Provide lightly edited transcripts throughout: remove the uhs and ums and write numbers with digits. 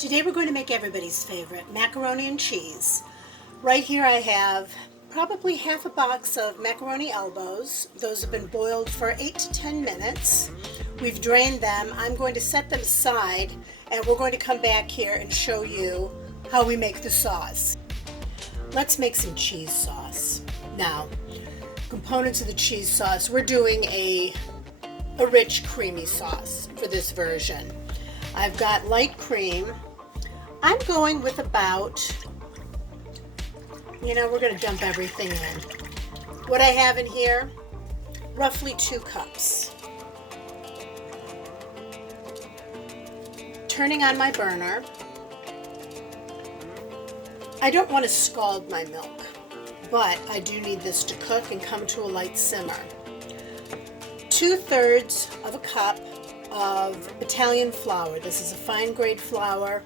Today we're going to make everybody's favorite, macaroni and cheese. Right here I have probably half a box of macaroni elbows. Those have been boiled for 8 to 10 minutes. We've drained them. I'm going to set them aside and we're going to come back here and show you how we make the sauce. Let's make some cheese sauce. Now, components of the cheese sauce, we're doing a rich creamy sauce for this version. I've got light cream. I'm going with about, we're going to dump everything in. What I have in here, roughly 2 cups. Turning on my burner. I don't want to scald my milk, but I do need this to cook and come to a light simmer. 2/3 of a cup of Italian flour. This is a fine grade flour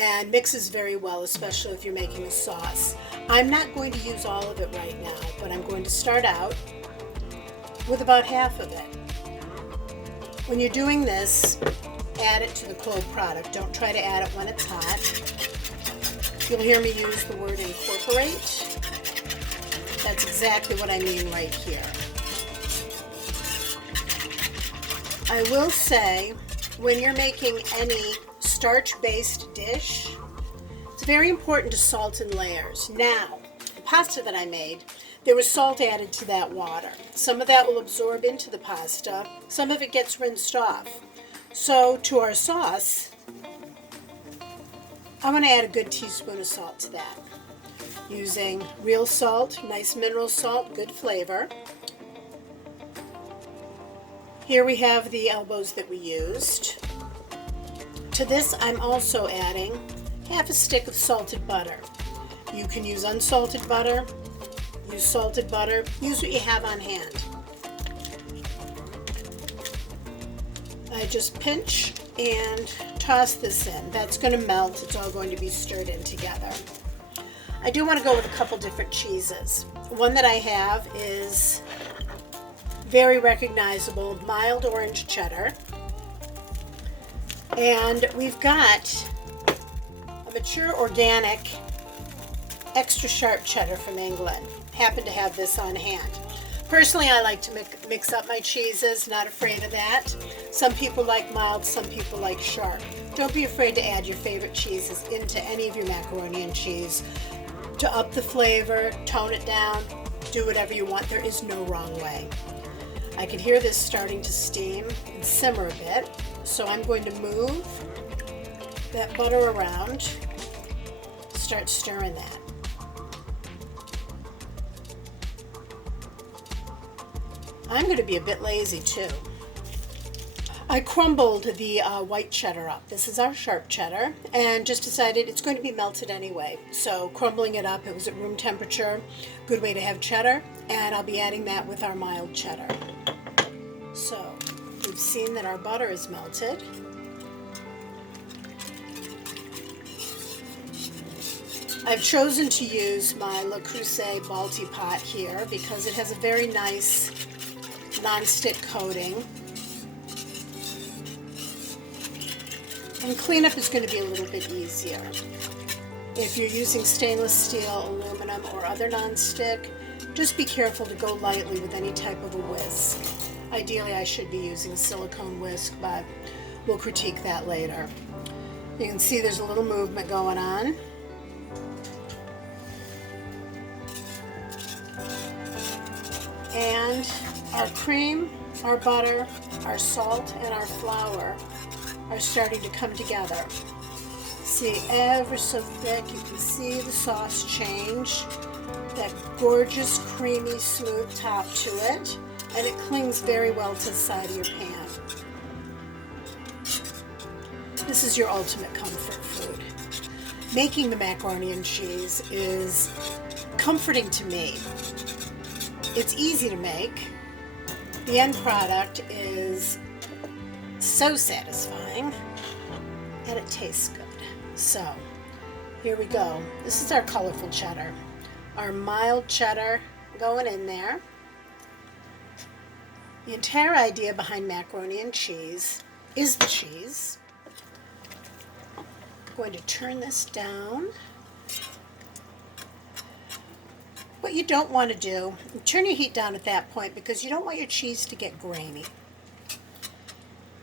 and mixes very well, especially if you're making a sauce. I'm not going to use all of it right now, but I'm going to start out with about half of it. When you're doing this, add it to the cold product. Don't try to add it when it's hot. You'll hear me use the word incorporate. That's exactly what I mean right here. I will say, when you're making any starch-based dish, it's very important to salt in layers. Now, the pasta that I made, there was salt added to that water. Some of that will absorb into the pasta. Some of it gets rinsed off. So to our sauce, I'm going to add a good teaspoon of salt to that. Using real salt, nice mineral salt, good flavor. Here we have the elbows that we used. To this, I'm also adding half a stick of salted butter. You can use unsalted butter, use salted butter, use what you have on hand. I just pinch and toss this in. That's going to melt. It's all going to be stirred in together. I do want to go with a couple different cheeses. One that I have is very recognizable mild orange cheddar. And we've got a mature organic extra sharp cheddar from England. Happen to have this on hand. Personally, I like to mix up my cheeses, not afraid of that. Some people like mild, some people like sharp. Don't be afraid to add your favorite cheeses into any of your macaroni and cheese to up the flavor, tone it down, do whatever you want. There is no wrong way. I can hear this starting to steam and simmer a bit, so I'm going to move that butter around, start stirring that. I'm going to be a bit lazy too. I crumbled the white cheddar up. This is our sharp cheddar, and just decided it's going to be melted anyway. So crumbling it up, it was at room temperature. Good way to have cheddar, and I'll be adding that with our mild cheddar. So we've seen that our butter is melted. I've chosen to use my Le Creuset Balti pot here because it has a very nice non-stick coating. And cleanup is going to be a little bit easier. If you're using stainless steel, aluminum, or other non-stick, just be careful to go lightly with any type of a whisk. Ideally, I should be using silicone whisk, but we'll critique that later. You can see there's a little movement going on. And our cream, our butter, our salt, and our flour are starting to come together. See, ever so thick, you can see the sauce change. That gorgeous, creamy, smooth top to it. And it clings very well to the side of your pan. This is your ultimate comfort food. Making the macaroni and cheese is comforting to me. It's easy to make. The end product is so satisfying, and it tastes good. So, here we go. This is our colorful cheddar. Our mild cheddar going in there. The entire idea behind macaroni and cheese is the cheese. going to turn this down. What you don't want to do, turn your heat down at that point because you don't want your cheese to get grainy.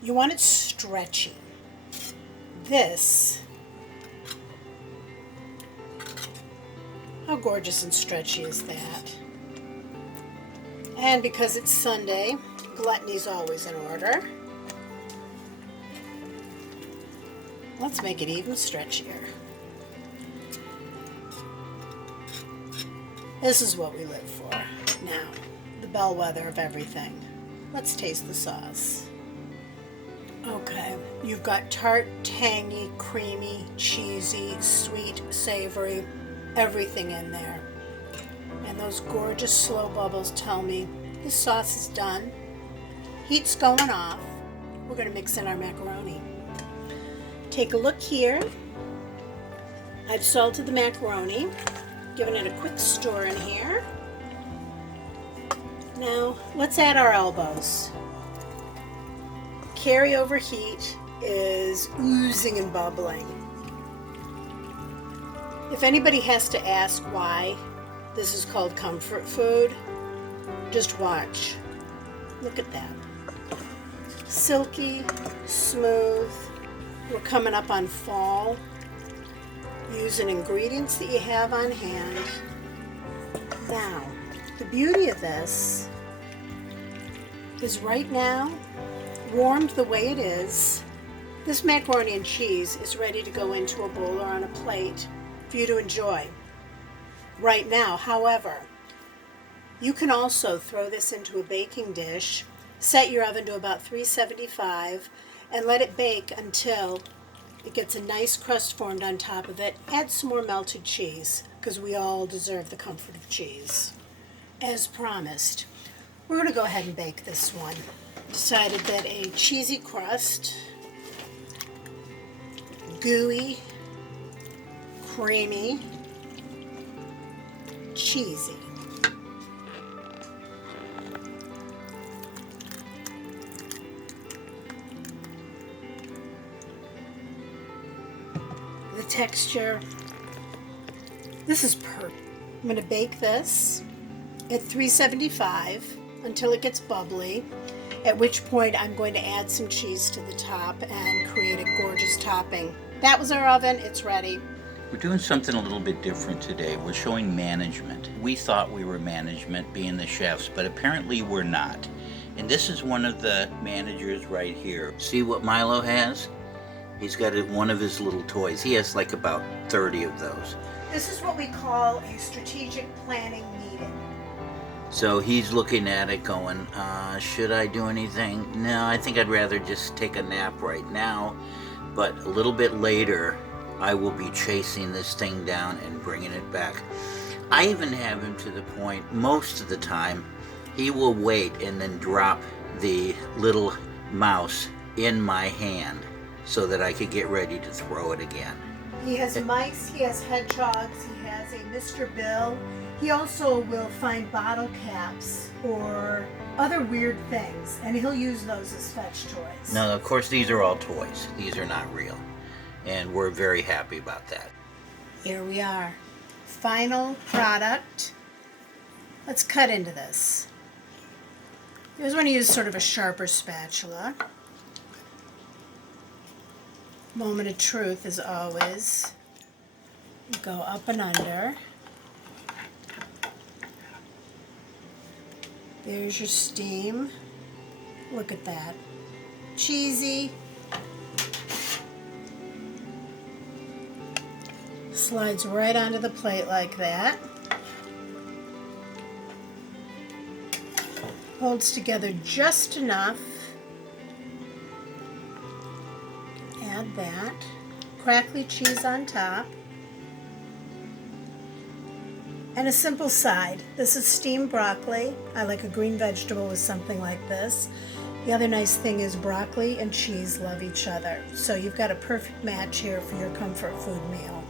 You want it stretchy. This, how gorgeous and stretchy is that? And because it's Sunday, gluttony's always in order. Let's make it even stretchier. This is what we live for. Now, the bellwether of everything. Let's taste the sauce. Okay, you've got tart, tangy, creamy, cheesy, sweet, savory, everything in there. And those gorgeous slow bubbles tell me this sauce is done. Heat's going off. We're going to mix in our macaroni. Take a look here. I've salted the macaroni, given it a quick stir in here. Now, let's add our elbows. Carryover heat is oozing and bubbling. If anybody has to ask why this is called comfort food, just watch. Look at that. Silky, smooth. We're coming up on fall. Using ingredients that you have on hand. Now, the beauty of this is right now, warmed the way it is, this macaroni and cheese is ready to go into a bowl or on a plate for you to enjoy. Right now, however, you can also throw this into a baking dish, set your oven to about 375, and let it bake until it gets a nice crust formed on top of it. Add some more melted cheese, because we all deserve the comfort of cheese. As promised, we're going to go ahead and bake this one. Decided that a cheesy crust, gooey, creamy, cheesy. The texture, this is perfect. I'm going to bake this at 375 until it gets bubbly, at which point I'm going to add some cheese to the top and create a gorgeous topping. That was our oven, it's ready. We're doing something a little bit different today. We're showing management. We thought we were management, being the chefs, but apparently we're not. And this is one of the managers right here. See what Milo has? He's got one of his little toys. He has like about 30 of those. This is what we call a strategic planning meeting. So he's looking at it going, should I do anything? No, I think I'd rather just take a nap right now. But a little bit later, I will be chasing this thing down and bringing it back. I even have him to the point, most of the time, he will wait and then drop the little mouse in my hand so that I could get ready to throw it again. He has mice, he has hedgehogs, he has a Mr. Bill. He also will find bottle caps or other weird things, and he'll use those as fetch toys. Now, of course, these are all toys. These are not real. And we're very happy about that. Here we are. Final product. Let's cut into this. You always want to use sort of a sharper spatula. Moment of truth as always. Go up and under. There's your steam. Look at that. Cheesy. Slides right onto the plate like that. Holds together just enough. Add that. Crackly cheese on top. And a simple side. This is steamed broccoli. I like a green vegetable with something like this. The other nice thing is broccoli and cheese love each other. So you've got a perfect match here for your comfort food meal.